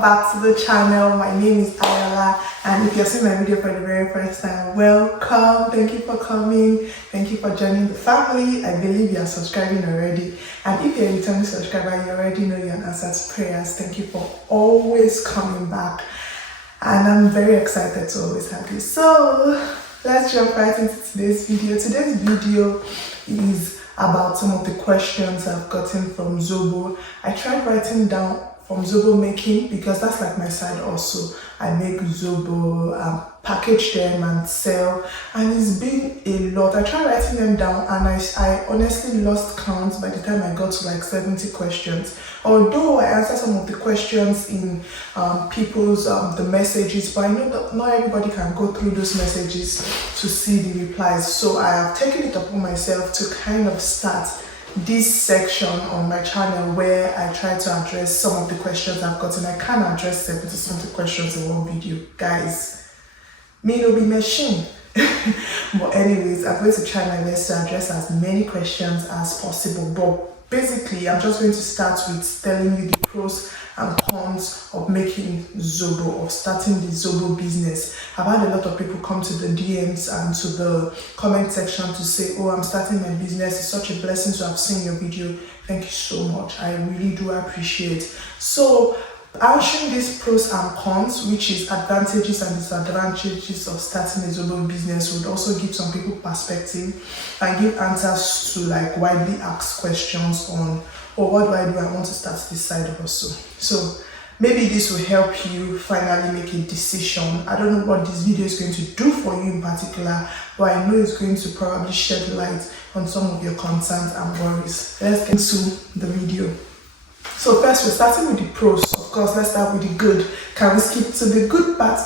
back to the channel. My name is Ayoola, and if you're seeing my video for the very first time, welcome. Thank you for coming. Thank you for joining the family. I believe you are subscribing already, and if you're a returning subscriber, you already know your answered prayers. Thank you for always coming back, and I'm very excited to always have you. So let's jump right into today's video. Today's video is about some of the questions I've gotten from Zobo. I tried writing down from Zobo making, because that's like my side also. I make Zobo, package them and sell, and it's been a lot. I tried writing them down and I honestly lost count by the time I got to like 70 questions. Although I answered some of the questions in people's the messages, but I know that not everybody can go through those messages to see the replies. So I have taken it upon myself to kind of start this section on my channel where I try to address some of the questions I've gotten. I can't address 70 something questions in one video, guys. Me no be machine. But anyways, I'm going to try my best to address as many questions as possible. But basically, I'm just going to start with telling you the pros and cons of making Zobo, of starting the Zobo business. I've had a lot of people come to the DMs and to the comment section to say, oh, I'm starting my business. It's such a blessing to have seen your video. Thank you so much. I really do appreciate. So answering these pros and cons, which is advantages and disadvantages of starting a Zobo business, would also give some people perspective and give answers to like widely asked questions on, oh, what do? I want to start this side hustle. So maybe this will help you finally make a decision. I don't know what this video is going to do for you in particular, but I know it's going to probably shed light on some of your concerns and worries. Let's get into the video. So first, we're starting with the pros. Of course, let's start with the good. Can we skip to the good part?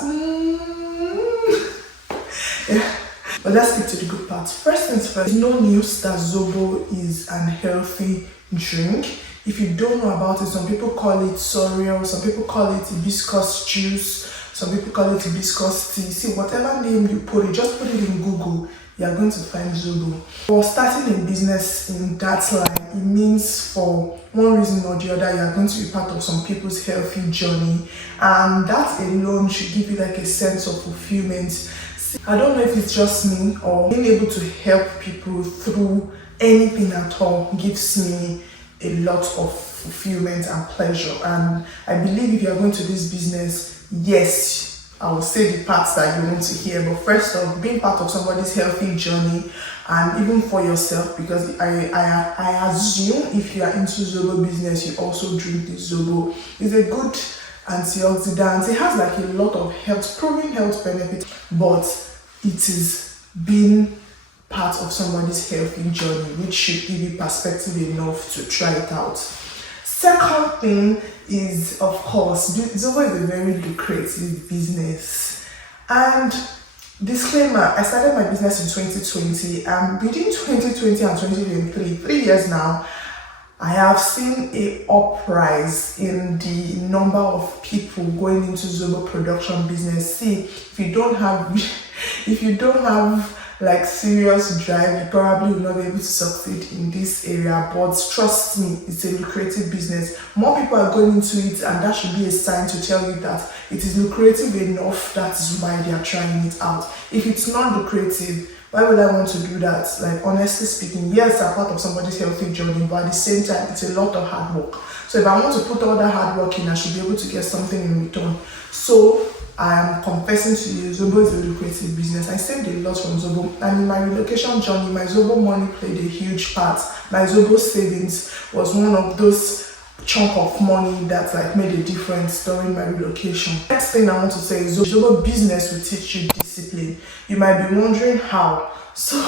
Yeah, but let's skip to the good part. First things first, no news that Zobo is an healthy drink. If you don't know about it, some people call it cereal, some people call it hibiscus juice, some people call it hibiscus tea. See, whatever name you put it, just put it in Google. You are going to find Zobo. For starting a business in that line, it means for one reason or the other, you are going to be part of some people's healthy journey, and that alone should give you like a sense of fulfillment. See, I don't know if it's just me, or being able to help people through anything at all gives me a lot of fulfillment and pleasure. And I believe if you are going to this business, yes, I will say the parts that you want to hear, but first off, being part of somebody's healthy journey, and even for yourself, because I assume if you are into Zobo business, you also drink the Zobo. It's a good antioxidant. It has like a lot of proven health benefits, but it is being part of somebody's healthy journey, which should give you perspective enough to try it out. Second thing is, of course, Zobo is a very lucrative business. And disclaimer, I started my business in 2020, and between 2020 and 2023, 3 years now, I have seen a uprise in the number of people going into Zobo production business. See, if you don't have like serious drive, you probably will not be able to succeed in this area. But trust me, it's a lucrative business. More people are going into it, and that should be a sign to tell you that it is lucrative enough. That's why they are trying it out. If it's not lucrative, why would I want to do that? Like, honestly speaking, yes, I'm part of somebody's healthy journey, but at the same time, it's a lot of hard work. So if I want to put all that hard work in, I should be able to get something in return. So I am confessing to you, Zobo is a lucrative business. I saved a lot from Zobo, and in my relocation journey, my Zobo money played a huge part. My Zobo savings was one of those chunk of money that like made a difference during my relocation. Next thing I want to say is Zobo business will teach you discipline. You might be wondering how. So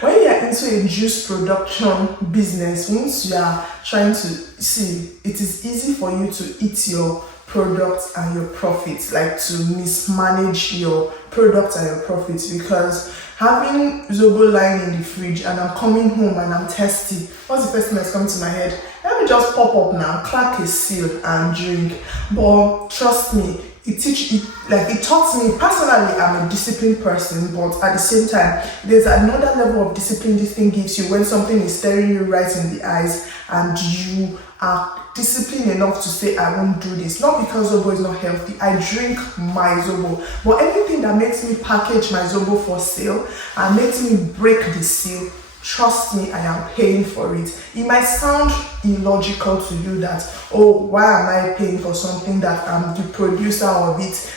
when you are into a juice production business, once you are trying to see, it is easy for you to eat your products and your profits, like to mismanage your products and your profits, because having Zobo lying in the fridge and I'm coming home and I'm thirsty, what's the first thing that's coming to my head? Let me just pop up now, crack a seal and drink. But trust me, it taught me personally. I'm a disciplined person, but at the same time, there's another level of discipline this thing gives you when something is staring you right in the eyes and you are disciplined enough to say, I won't do this. Not because Zobo is not healthy. I drink my Zobo, but anything that makes me package my Zobo for sale and makes me break the seal, trust me, I am paying for it. It might sound illogical to you that, oh, why am I paying for something that I'm the producer of it?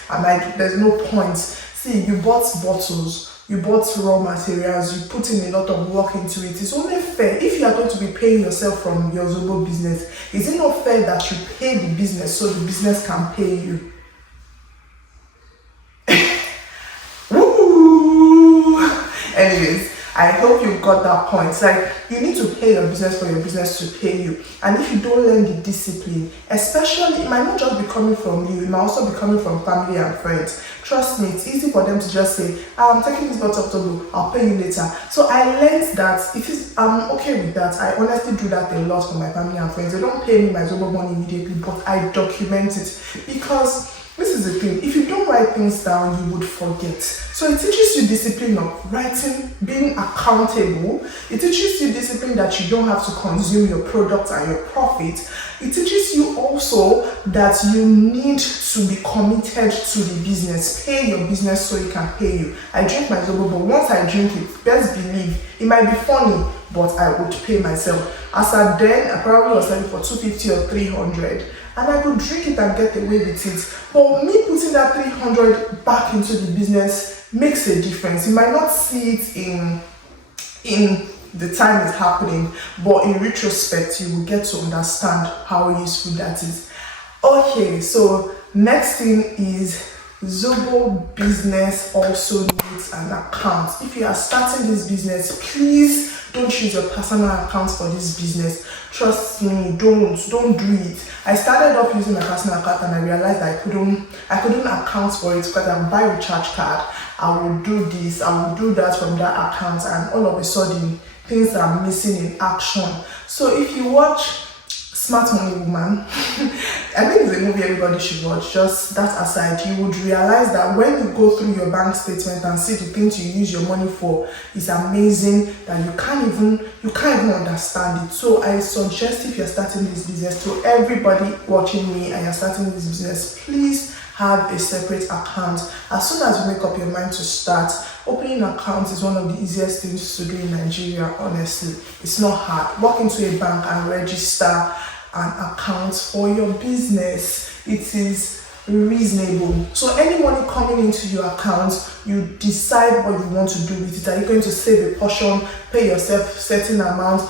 There's no point. See, you bought bottles, you bought raw materials, you put in a lot of work into it. It's only fair, if you are going to be paying yourself from your Zobo business, is it not fair that you pay the business so the business can pay you? Woo! Anyways, I hope you got that point. It's like you need to pay your business for your business to pay you. And if you don't learn the discipline, especially, it might not just be coming from you, it might also be coming from family and friends. Trust me, it's easy for them to just say, I'm taking this bottle of Zobo, I'll pay you later. So I learned that I'm okay with that. I honestly do that a lot for my family and friends. They don't pay me my Zobo money immediately, but I document it because this is the thing, if you don't write things down, you would forget. So it teaches you discipline of writing, being accountable. It teaches you discipline that you don't have to consume your product and your profit. It teaches you also that you need to be committed to the business. Pay your business so it can pay you. I drink my Zobo, but once I drink it, best believe, it might be funny, but I would pay myself. As at then, I probably was selling for 250 or 300. And I could drink it and get away with it. But me putting that 300 back into the business makes a difference. You might not see it in the time it's happening, but in retrospect, you will get to understand how useful that is. Okay, so next thing is Zobo business also needs an account. If you are starting this business, please don't use your personal account for this business. Trust me, don't do it. I started off using my personal account and I realized that I couldn't account for it because I would buy a recharge card, I will do this, I will do that from that account, and all of a sudden things are missing in action. So if you watch Smart Money Woman, I think it's a movie everybody should watch. Just that aside, you would realize that when you go through your bank statement and see the things you use your money for, it's amazing that you can't even understand it. So I suggest, if you're starting this business, to everybody watching me and you're starting this business, please have a separate account. As soon as you make up your mind to start, opening an account is one of the easiest things to do in Nigeria, honestly. It's not hard. Walk into a bank and register an account for your business. It is reasonable. So any money coming into your account, you decide what you want to do with it. Are you going to save a portion, pay yourself a certain amount?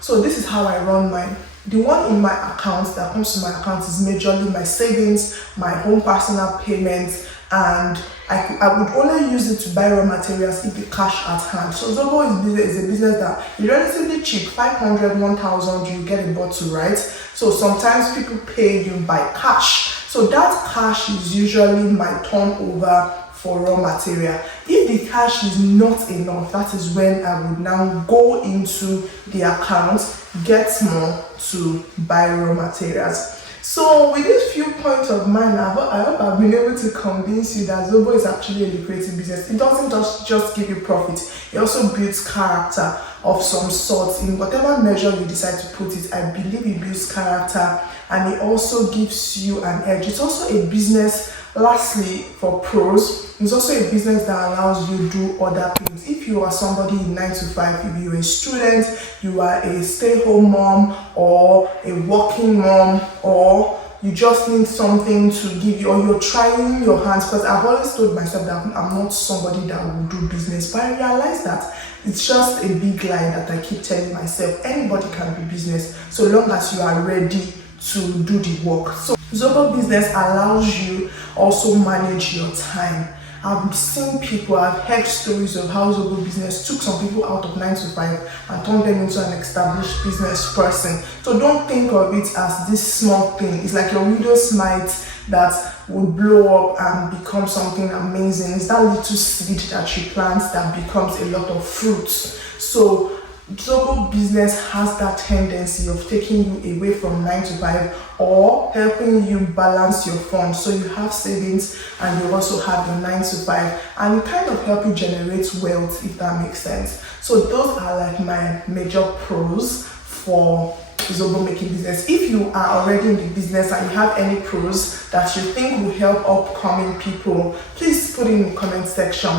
So this is how I run mine. The one in my account that comes to my account is majorly my savings, my own personal payments, and I would only use it to buy raw materials if the cash at hand. So Zobo is a business that is relatively cheap, 500, 1,000, you get a bottle, right? So sometimes people pay you by cash. So that cash is usually my turnover for raw material. If the cash is not enough, that is when I would now go into the account, get more to buy raw materials. So with these few points of mine, I hope I've been able to convince you that Zobo is actually a lucrative business. It doesn't just give you profit, it also builds character of some sort. In whatever measure you decide to put it, I believe it builds character and it also gives you an edge. It's also a business, lastly, for pros. It's also a business that allows you to do other things. If you are somebody in 9 to 5, if you're a student, you are a stay-home mom or a working mom, or you just need something to give you, or you're trying your hands, because I've always told myself that I'm not somebody that will do business, but I realized that it's just a big lie that I keep telling myself. Anybody can do business so long as you are ready to do the work. So Zobo business allows you also manage your time. I've seen people, I've heard stories of how Zobo business took some people out of 9 to 5 and turned them into an established business person. So don't think of it as this small thing. It's like your widow's mite that would blow up and become something amazing. It's that little seed that you plant that becomes a lot of fruits. So Zobo business has that tendency of taking you away from 9 to 5 or helping you balance your funds. So you have savings and you also have your 9 to 5, and it kind of help you generate wealth, if that makes sense. So those are like my major pros for Zobo making business. If you are already in the business and you have any pros that you think will help upcoming people, please put it in the comment section.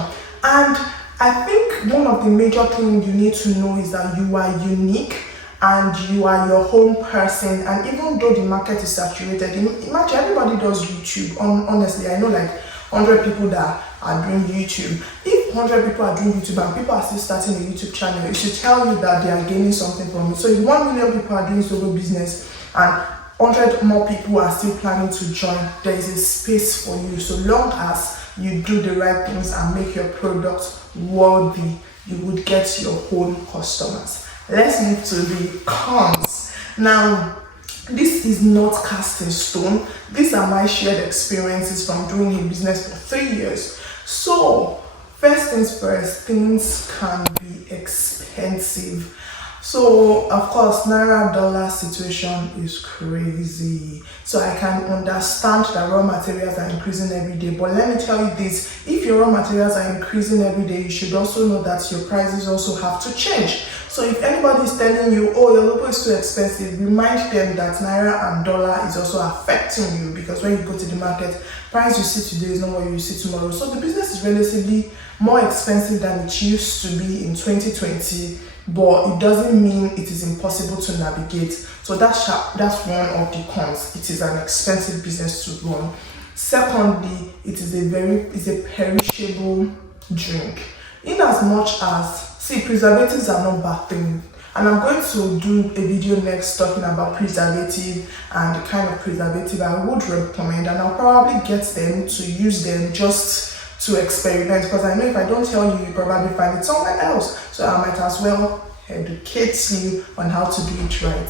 And I think one of the major things you need to know is that you are unique and you are your own person. And even though the market is saturated, imagine everybody does YouTube. Honestly, I know like 100 people that are doing YouTube. If 100 people are doing YouTube and people are still starting a YouTube channel, it should tell you that they are gaining something from it. So if 1 million people are doing Zobo business and 100 more people are still planning to join, there is a space for you. So long as you do the right things and make your product worthy, you would get your own customers. Let's move to the cons. Now, this is not cast in stone. These are my shared experiences from doing a business for 3 years. So, first things first, things can be expensive. So, of course, Naira dollar situation is crazy. So I can understand that raw materials are increasing every day. But let me tell you this, if your raw materials are increasing every day, you should also know that your prices also have to change. So if anybody is telling you, oh, your Zobo is too expensive, remind them that Naira and dollar is also affecting you, because when you go to the market, price you see today is not what you see tomorrow. So the business is relatively more expensive than it used to be in 2020, but it doesn't mean it is impossible to navigate. So that's one of the cons. It is an expensive business to run. Secondly, it's a perishable drink. In as much as, see, preservatives are not bad thing, and I'm going to do a video next talking about preservative and the kind of preservative I would recommend, and I'll probably get them to use them just to experiment, because I know if I don't tell you, you probably find it somewhere else. So I might as well educate you on how to do it right.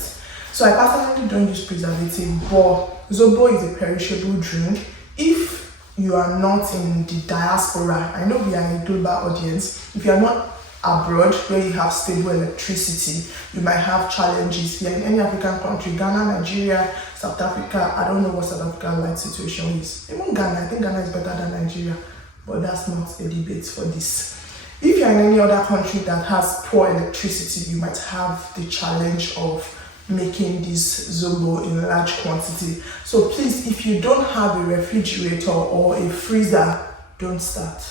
So I personally don't use preservative, but Zobo is a perishable drink. If you are not in the diaspora, I know we are a global audience, if you are not abroad where you have stable electricity, you might have challenges here in any African country, Ghana, Nigeria, South Africa. I don't know what South African light situation is. Even Ghana, I think Ghana is better than Nigeria, but that's not a debate for this. If you're in any other country that has poor electricity, you might have the challenge of making this Zobo in large quantity. So please, if you don't have a refrigerator or a freezer, don't start.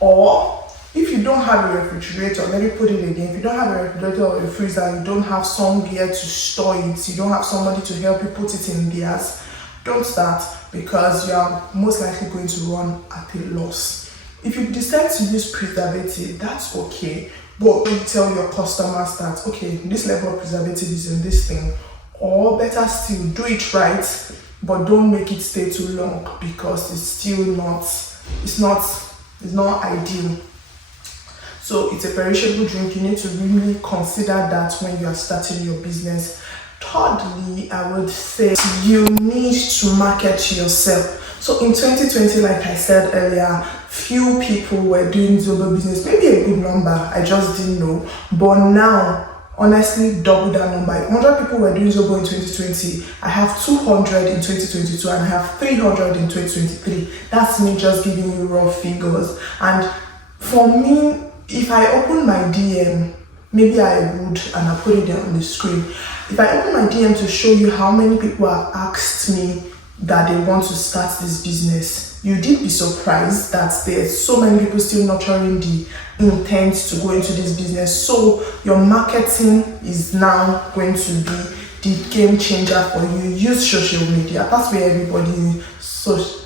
Or if you don't have a refrigerator, let me put it again, if you don't have a refrigerator or a freezer, you don't have some gear to store it, you don't have somebody to help you put it in gears, don't start, because you are most likely going to run at a loss. If you decide to use preservative, that's okay. But when you tell your customers that, okay, this level of preservative is in this thing, or better still, do it right, but don't make it stay too long, because it's still not ideal. So it's a perishable drink. You need to really consider that when you are starting your business. Thirdly, I would say you need to market yourself. So in 2020, like I said earlier, few people were doing Zobo business, maybe a good number, I just didn't know. But now, honestly, double that number. 100 people were doing Zobo in 2020. I have 200 in 2022 and I have 300 in 2023. That's me just giving you raw figures. And for me, if I open my DM, maybe I would, and I'll put it there on the screen. If I open my DM to show you how many people have asked me that they want to start this business, you did be surprised that there's so many people still nurturing the intent to go into this business. So your marketing is now going to be the game changer for you. Use social media. That's where everybody social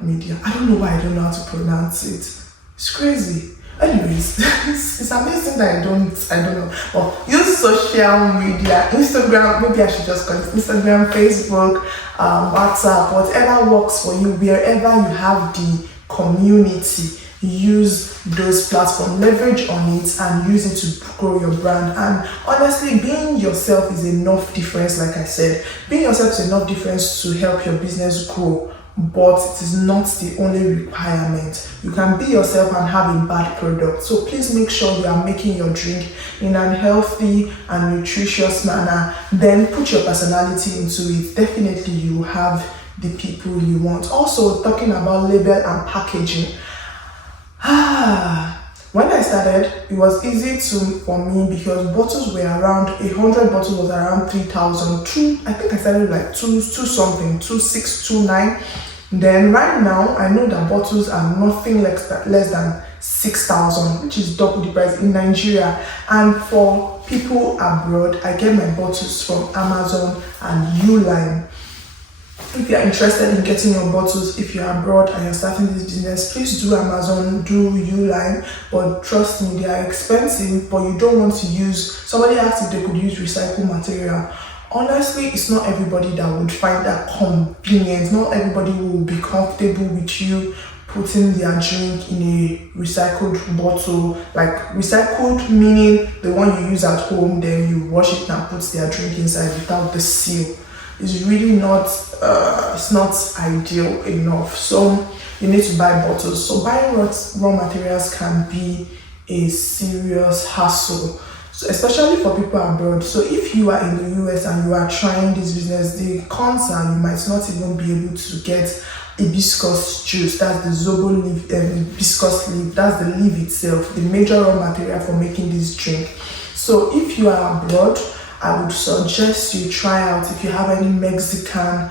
media. I don't know why I don't know how to pronounce it. It's crazy. Anyways, it's amazing that I don't know. Well, use social media, Instagram, maybe I should just call it Instagram, Facebook, WhatsApp, whatever works for you, wherever you have the community, use those platforms, leverage on it and use it to grow your brand. And honestly, being yourself is enough difference. Like I said, being yourself is enough difference to help your business grow. but it is not the only requirement. You can be yourself and have a bad product. So please make sure you are making your drink in an healthy and nutritious manner. Then put your personality into it. Definitely you have the people you want. Also, talking about label and packaging. When I started, it was easy for me because bottles were around 100 bottles was around 3,000. I think I started like two something, 2,600, 2,900. Then right now, I know that bottles are nothing less than 6,000, which is double the price in Nigeria. And for people abroad, I get my bottles from Amazon and Ayoolaagbona. If you are interested in getting your bottles, if you are abroad and you're starting this business, please do Amazon, do Ayoolaagbona. But trust me, they are expensive, but you don't want to use. Somebody asked if they could use recycled material. Honestly, it's not everybody that would find that convenient. Not everybody will be comfortable with you putting their drink in a recycled bottle. Like recycled meaning the one you use at home, then you wash it and put their drink inside without the seal. It's really not, it's not ideal enough. So you need to buy bottles. So buying raw materials can be a serious hassle. So especially for people abroad. So if you are in the US and you are trying this business, the cons are you might not even be able to get hibiscus juice. That's the Zobo leaf, hibiscus leaf. That's the leaf itself, the major raw material for making this drink. So if you are abroad, I would suggest you try out if you have any Mexican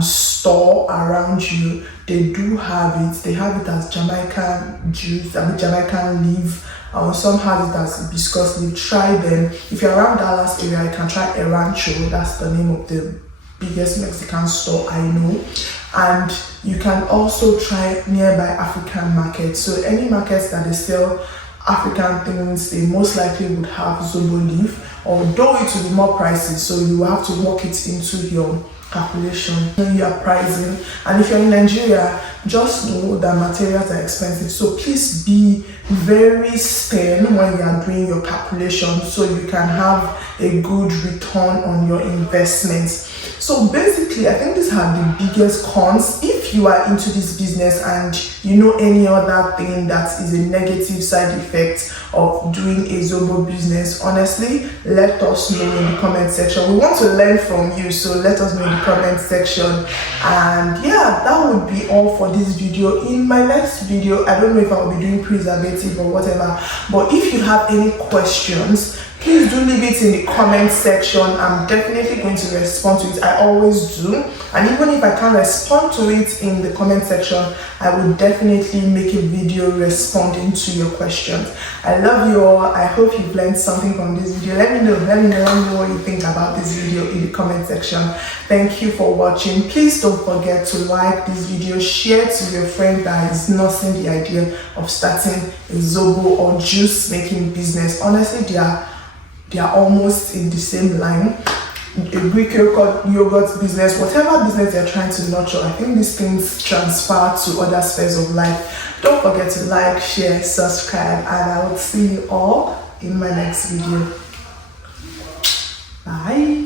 store around you. They do have it. They have it as Jamaican juice, Jamaican leaf. Some have it as hibiscus leaf. Try them. If you're around Dallas area, you can try Rancho. That's the name of the biggest Mexican store I know. And you can also try nearby African markets. So any markets that they sell African things, they most likely would have Zobo leaf, although it will be more pricey, so you have to work it into your calculation when you are pricing. And if you're in Nigeria, just know that materials are expensive, so please be very stern when you are doing your calculation so you can have a good return on your investments. So basically, I think these are the biggest cons. If you are into this business and you know any other thing that is a negative side effect of doing a Zobo business, honestly, let us know in the comment section. We want to learn from you, so let us know in the comment section. And yeah, that would be all for this video. In my next video, I don't know if I will be doing preservative or whatever, but if you have any questions, please do leave it in the comment section. I'm definitely going to respond to it. I always do. And even if I can't respond to it in the comment section, I will definitely make a video responding to your questions. I love you all. I hope you've learned something from this video. Let me know what you think about this video in the comment section. Thank you for watching. Please don't forget to like this video, share to your friend that is nursing the idea of starting a Zobo or juice making business. Honestly, they are almost in the same line. A Greek yogurt business, whatever business you're trying to nurture, I think these things transfer to other spheres of life. Don't forget to like, share, subscribe, and I will see you all in my next video. Bye.